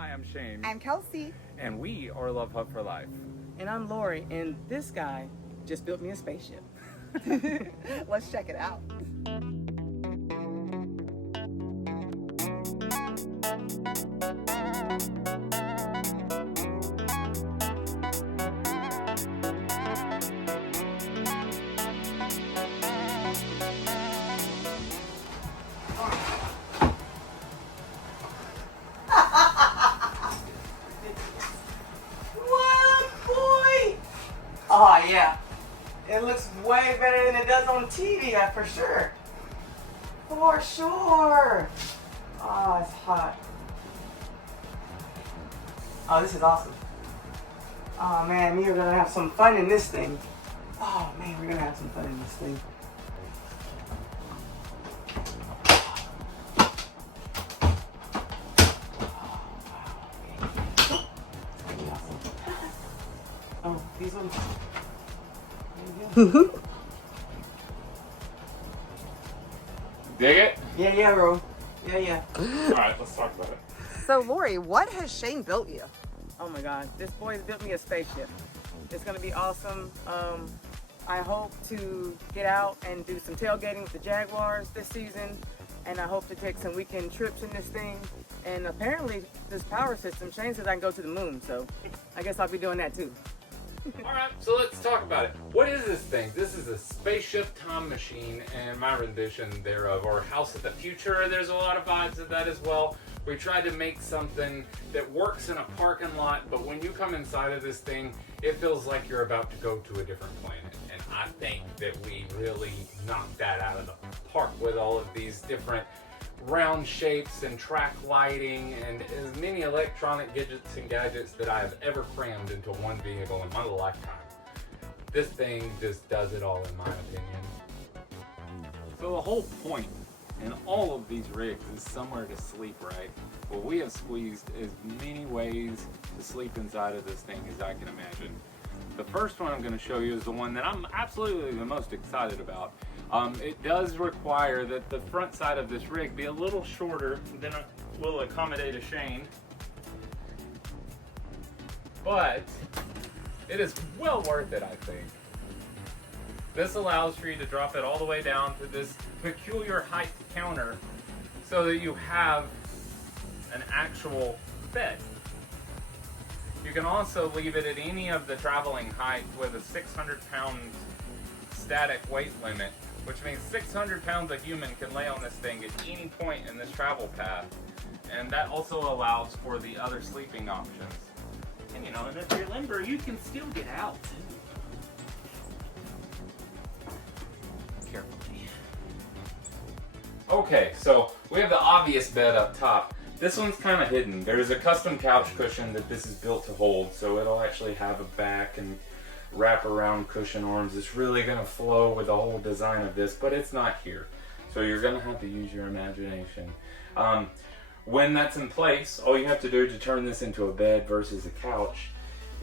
Hi, I'm Shane. I'm Kelsey. And we are Love Hub for Life. And I'm Lori, and this guy just built me a spaceship. Let's check it out. Oh yeah, it looks way better than it does on TV, for sure. For sure. Oh, it's hot. Oh, this is awesome. Oh man, we are gonna have some fun in this thing. Oh man, we're gonna have some fun in this thing. Oh, these ones. Dig it? Yeah, bro. Yeah. Alright, let's talk about it. So Lori, what has Shane built you? Oh my God, this boy has built me a spaceship. It's gonna be awesome. I hope to get out and do some tailgating with the Jaguars this season, and I hope to take some weekend trips in this thing. And apparently, this power system, Shane says I can go to the moon, so I guess I'll be doing that too. Alright, so let's talk about it. What is this thing? This is a spaceship time machine, and my rendition thereof, or House of the Future. There's a lot of vibes of that as well. We tried to make something that works in a parking lot, but when you come inside of this thing, it feels like you're about to go to a different planet. And I think that we really knocked that out of the park with all of these different round shapes and track lighting and as many electronic gadgets that I have ever crammed into one vehicle in my lifetime. This thing just does it all, in my opinion. So the whole point in all of these rigs is somewhere to sleep, right? Well, we have squeezed as many ways to sleep inside of this thing as I can imagine. The first one I'm going to show you is the one that I'm absolutely the most excited about. It does require that the front side of this rig be a little shorter than will accommodate a Shane, but it is well worth it, I think. This allows for you to drop it all the way down to this peculiar height counter so that you have an actual bed. You can also leave it at any of the traveling height with a 600-pound static weight limit, which means 600 pounds a human can lay on this thing at any point in this travel path. And that also allows for the other sleeping options. And you know, and if you're limber, you can still get out. Carefully. Okay, so we have the obvious bed up top. This one's kind of hidden. There's a custom couch cushion that this is built to hold, so it'll actually have a back and wrap around cushion arms. It's really going to flow with the whole design of this, but it's not here. So you're going to have to use your imagination. When that's in place, all you have to do to turn this into a bed versus a couch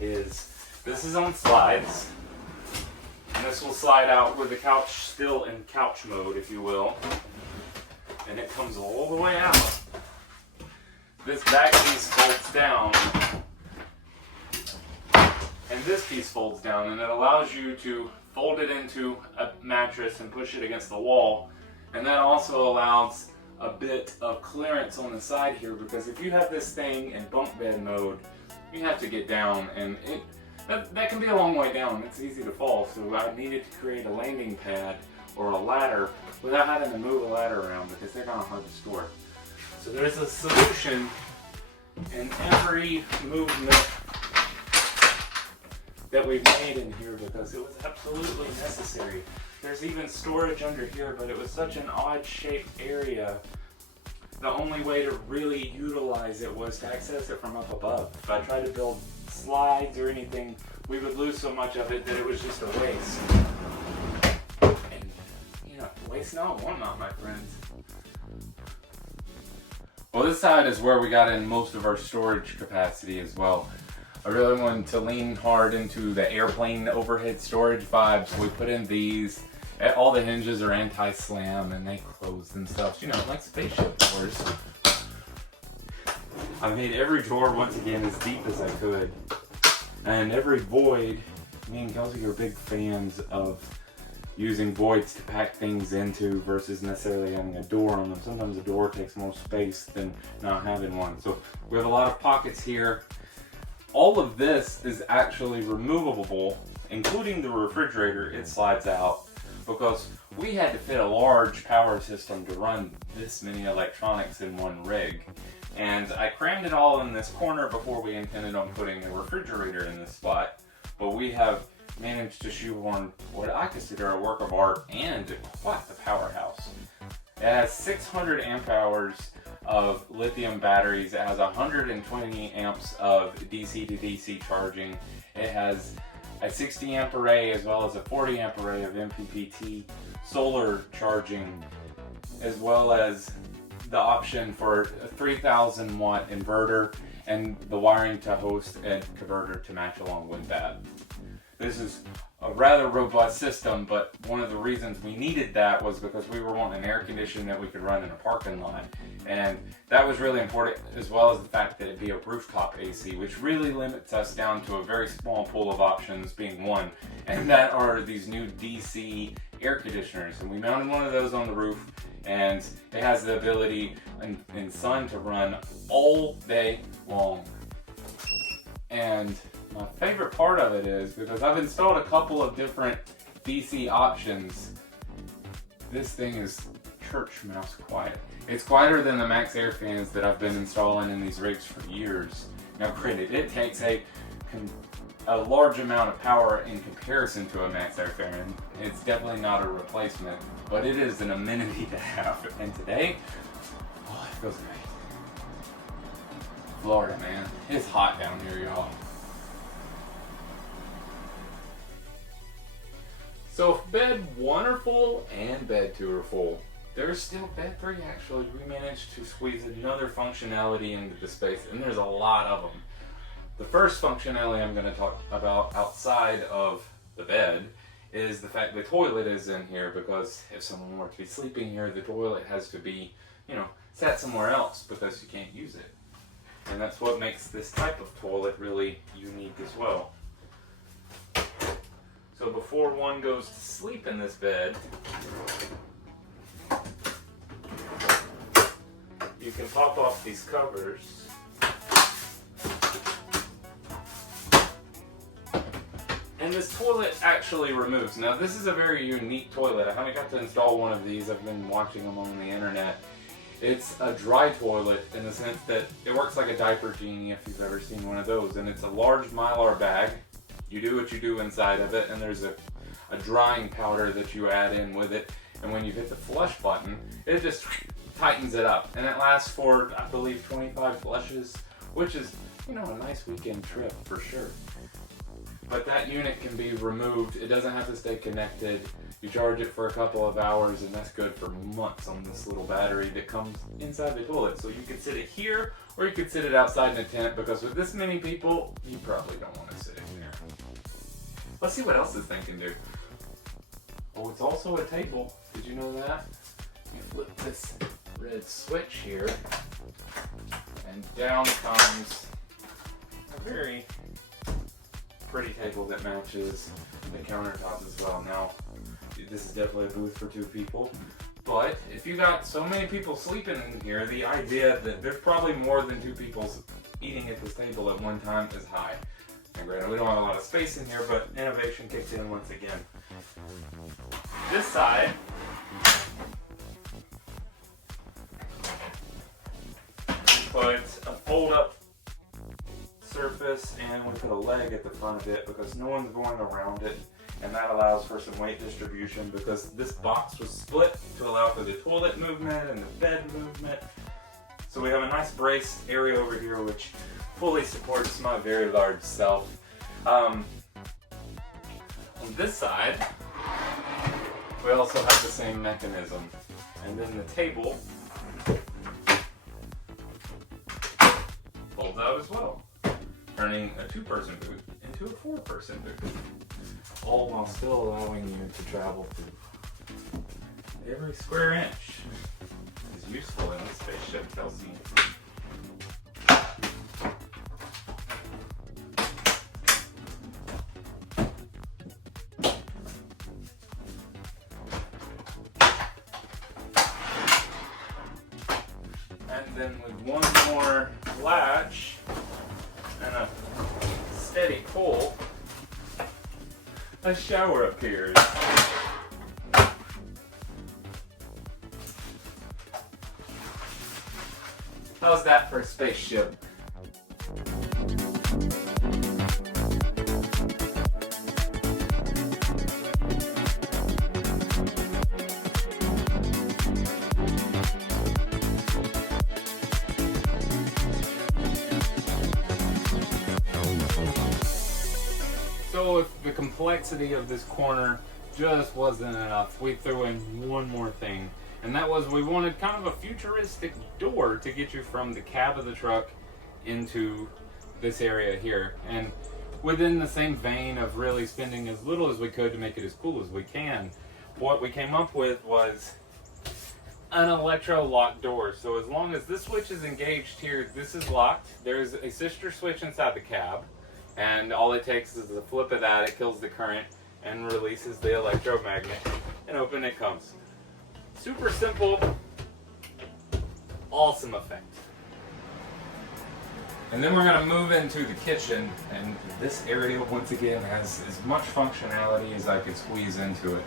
is, this is on slides. And this will slide out with the couch still in couch mode, if you will. And it comes all the way out. This back piece folds down. And this piece folds down, and it allows you to fold it into a mattress and push it against the wall. And that also allows a bit of clearance on the side here, because if you have this thing in bunk bed mode, you have to get down, and that can be a long way down. It's easy to fall, so I needed to create a landing pad or a ladder without having to move a ladder around, because they're kind of hard to store. So there's a solution in every movement that we've made in here, because it was absolutely necessary. There's even storage under here, but it was such an odd shaped area. The only way to really utilize it was to access it from up above. If I tried to build slides or anything, we would lose so much of it that it was just a waste. And, you know, waste not, want not, my friends. Well, this side is where we got in most of our storage capacity as well. I really wanted to lean hard into the airplane overhead storage vibe, so we put in these. All the hinges are anti-slam and they close themselves, you know, like spaceship doors. I made every drawer once again as deep as I could. And every void, me and Kelsey are big fans of using voids to pack things into versus necessarily having a door on them. Sometimes a door takes more space than not having one. So we have a lot of pockets here. All of this is actually removable, including the refrigerator. It slides out because we had to fit a large power system to run this many electronics in one rig. And I crammed it all in this corner before we intended on putting a refrigerator in this spot. But we have managed to shoehorn what I consider a work of art and quite the powerhouse. It has 600 amp hours of lithium batteries. It has 120 amps of DC to DC charging. It has a 60 amp array as well as a 40 amp array of MPPT solar charging, as well as the option for a 3000 watt inverter and the wiring to host and converter to match along with that. This is a rather robust system, but one of the reasons we needed that was because we were wanting an air conditioner that we could run in a parking lot. And that was really important, as well as the fact that it be a rooftop AC, which really limits us down to a very small pool of options, being one, and that are these new DC air conditioners. And we mounted one of those on the roof, and it has the ability in sun to run all day long. And my favorite part of it is, because I've installed a couple of different DC options, this thing is church mouse quiet. It's quieter than the Max Air fans that I've been installing in these rigs for years. Now granted, it takes a large amount of power in comparison to a Max Air fan. It's definitely not a replacement, but it is an amenity to have. And today, oh, it feels great. Florida, man. It's hot down here, y'all. So if bed 1 are full and bed 2 are full, there's still bed 3 actually. We managed to squeeze another functionality into the space, and there's a lot of them. The first functionality I'm going to talk about outside of the bed is the fact the toilet is in here, because if someone were to be sleeping here, the toilet has to be, sat somewhere else because you can't use it. And that's what makes this type of toilet really unique as well. So before one goes to sleep in this bed, you can pop off these covers. And this toilet actually removes. Now this is a very unique toilet. I haven't got to install one of these. I've been watching them on the internet. It's a dry toilet in the sense that it works like a diaper genie, if you've ever seen one of those. And it's a large Mylar bag. You do what you do inside of it, and there's a drying powder that you add in with it. And when you hit the flush button, it just tightens it up. And it lasts for, I believe, 25 flushes, which is, a nice weekend trip for sure. But that unit can be removed. It doesn't have to stay connected. You charge it for a couple of hours, and that's good for months on this little battery that comes inside the toilet. So you can sit it here, or you could sit it outside in a tent, because with this many people, you probably don't want to sit in there. Let's see what else this thing can do. Oh, it's also a table. Did you know that? You flip this red switch here, and down comes a very pretty table that matches the countertops as well. Now, this is definitely a booth for 2 people, but if you got so many people sleeping in here, the idea that there's probably more than 2 people eating at this table at one time is high. And granted, we don't have a lot of space in here, but innovation kicks in once again. This side puts a fold-up surface, and we put a leg at the front of it because no one's going around it, and that allows for some weight distribution, because this box was split to allow for the toilet movement and the bed movement. So we have a nice brace area over here which fully supports my very large self. On this side, we also have the same mechanism, and then the table folds out as well, turning a 2-person booth into a 4-person booth, all while still allowing you to travel through. Every square inch is useful in the spaceship, Kelsey. then with one more latch and a steady pull, a shower appears. How's that for a spaceship? So if the complexity of this corner just wasn't enough, we threw in one more thing. And that was, we wanted kind of a futuristic door to get you from the cab of the truck into this area here. And within the same vein of really spending as little as we could to make it as cool as we can, what we came up with was an electro lock door. So as long as this switch is engaged here, this is locked. There's a sister switch inside the cab, and all it takes is a flip of that, it kills the current and releases the electromagnet, and open it comes. Super simple, awesome effect. And then we're going to move into the kitchen, and this area once again has as much functionality as I could squeeze into it.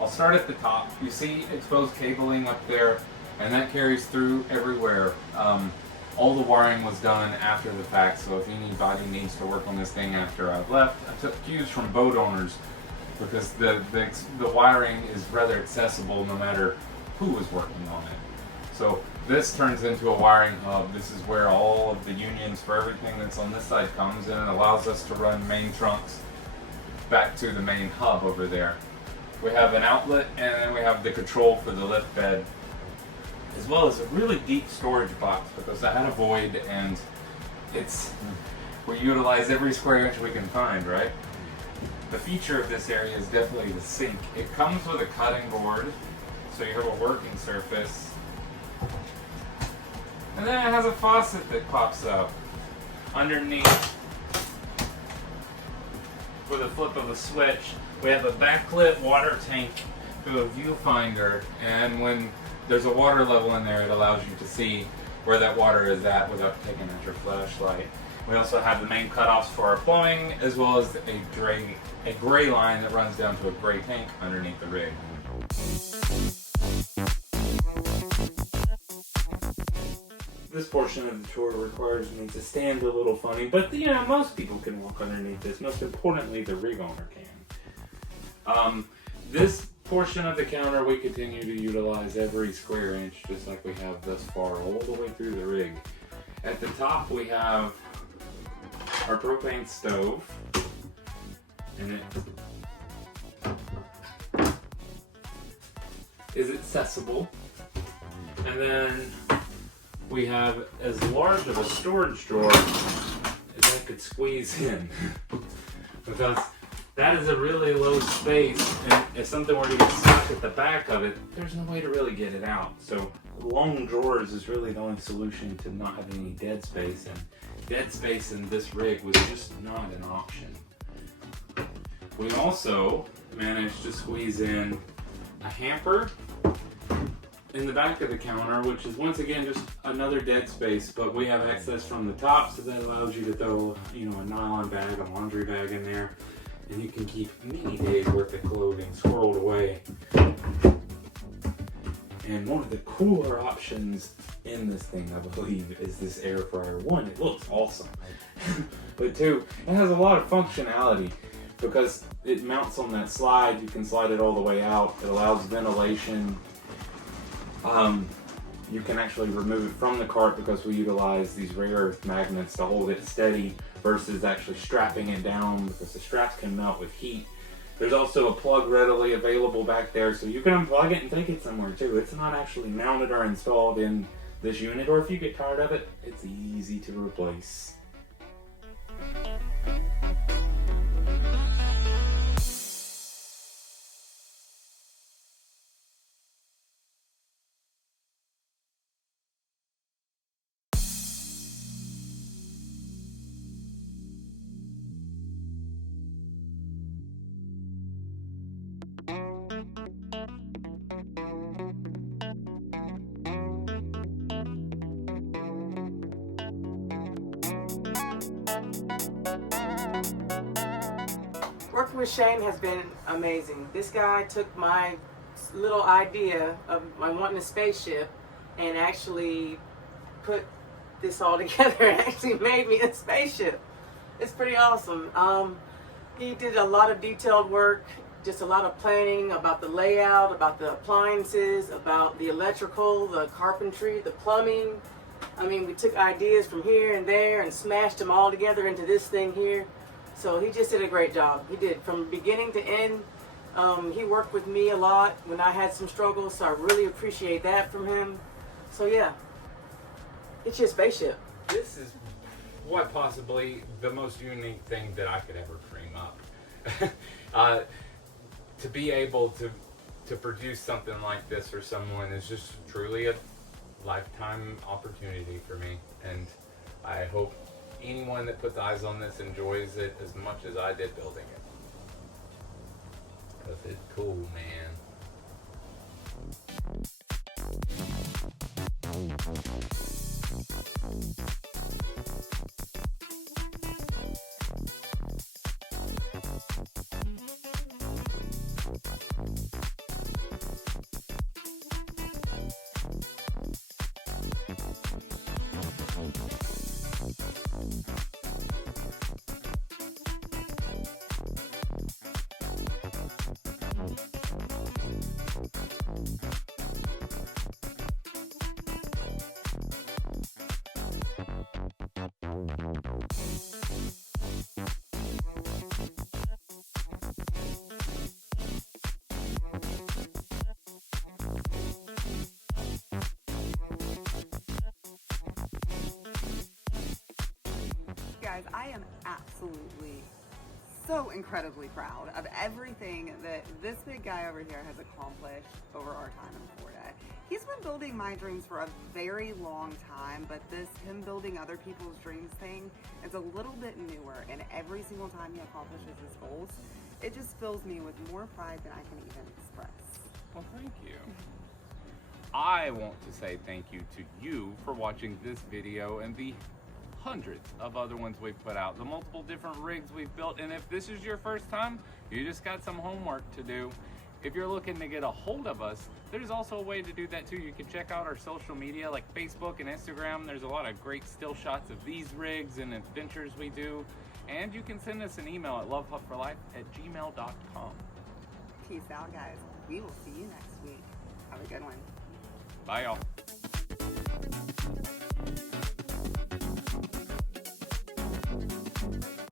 I'll start at the top. You see exposed cabling up there, and that carries through everywhere. All the wiring was done after the fact, so if anybody needs to work on this thing after I've left, I took cues from boat owners because the wiring is rather accessible no matter who was working on it. So this turns into a wiring hub. This is where all of the unions for everything that's on this side comes in, and allows us to run main trunks back to the main hub over there. We have an outlet, and then we have the control for the lift bed, as well as a really deep storage box because I had a void, and we utilize every square inch we can find, right? The feature of this area is definitely the sink. It comes with a cutting board, so you have a working surface. And then it has a faucet that pops up underneath. With a flip of a switch, we have a backlit water tank through a viewfinder, and when there's a water level in there, it allows you to see where that water is at without taking out your flashlight. We also have the main cutoffs for our plumbing, as well as a gray line that runs down to a gray tank underneath the rig. This portion of the tour requires me to stand a little funny, but you know, most people can walk underneath this. Most importantly, the rig owner can. This portion of the counter we continue to utilize every square inch, just like we have thus far, all the way through the rig. At the top we have our propane stove, and it is accessible. And then we have as large of a storage drawer as I could squeeze in, because that is a really low space, and if something were to get stuck at the back of it, there's no way to really get it out. So long drawers is really the only solution to not having any dead space, and dead space in this rig was just not an option. We also managed to squeeze in a hamper in the back of the counter, which is once again just another dead space, but we have access from the top, so that allows you to throw, you know, a nylon bag, a laundry bag in there, and you can keep many days worth of clothing squirreled away. And one of the cooler options in this thing, I believe, is this air fryer. One, it looks awesome, but two, it has a lot of functionality because it mounts on that slide. You can slide it all the way out. It allows ventilation. You can actually remove it from the cart because we utilize these rare earth magnets to hold it steady versus actually strapping it down, because the straps can melt with heat. There's also a plug readily available back there, so you can unplug it and take it somewhere too. It's not actually mounted or installed in this unit, or if you get tired of it, it's easy to replace. Working with Shane has been amazing. This guy took my little idea of my wanting a spaceship and actually put this all together and actually made me a spaceship. It's pretty awesome. He did a lot of detailed work, just a lot of planning about the layout, about the appliances, about the electrical, the carpentry, the plumbing. I mean, we took ideas from here and there and smashed them all together into this thing here. So he just did a great job. He did from beginning to end. He worked with me a lot when I had some struggles, so I really appreciate that from him. So yeah, it's your spaceship. This is what possibly the most unique thing that I could ever dream up. To be able to produce something like this for someone is just truly a lifetime opportunity for me, and I hope anyone that puts eyes on this enjoys it as much as I did building it. Because it's cool, man. Guys, I am absolutely so incredibly proud of everything that this big guy over here has accomplished over our time in Florida. He's been building my dreams for a very long time, but this him building other people's dreams thing is a little bit newer, and every single time he accomplishes his goals, it just fills me with more pride than I can even express. Well, thank you. I want to say thank you to you for watching this video and the hundreds of other ones we've put out, the multiple different rigs we've built, and if this is your first time, you just got some homework to do. If you're looking to get a hold of us, there's also a way to do that too. You can check out our social media like Facebook and Instagram. There's a lot of great still shots of these rigs and adventures we do, and you can send us an email at lovehutforlife@gmail.com. Peace out, guys. We will see you next week. Have a good one. Bye, y'all.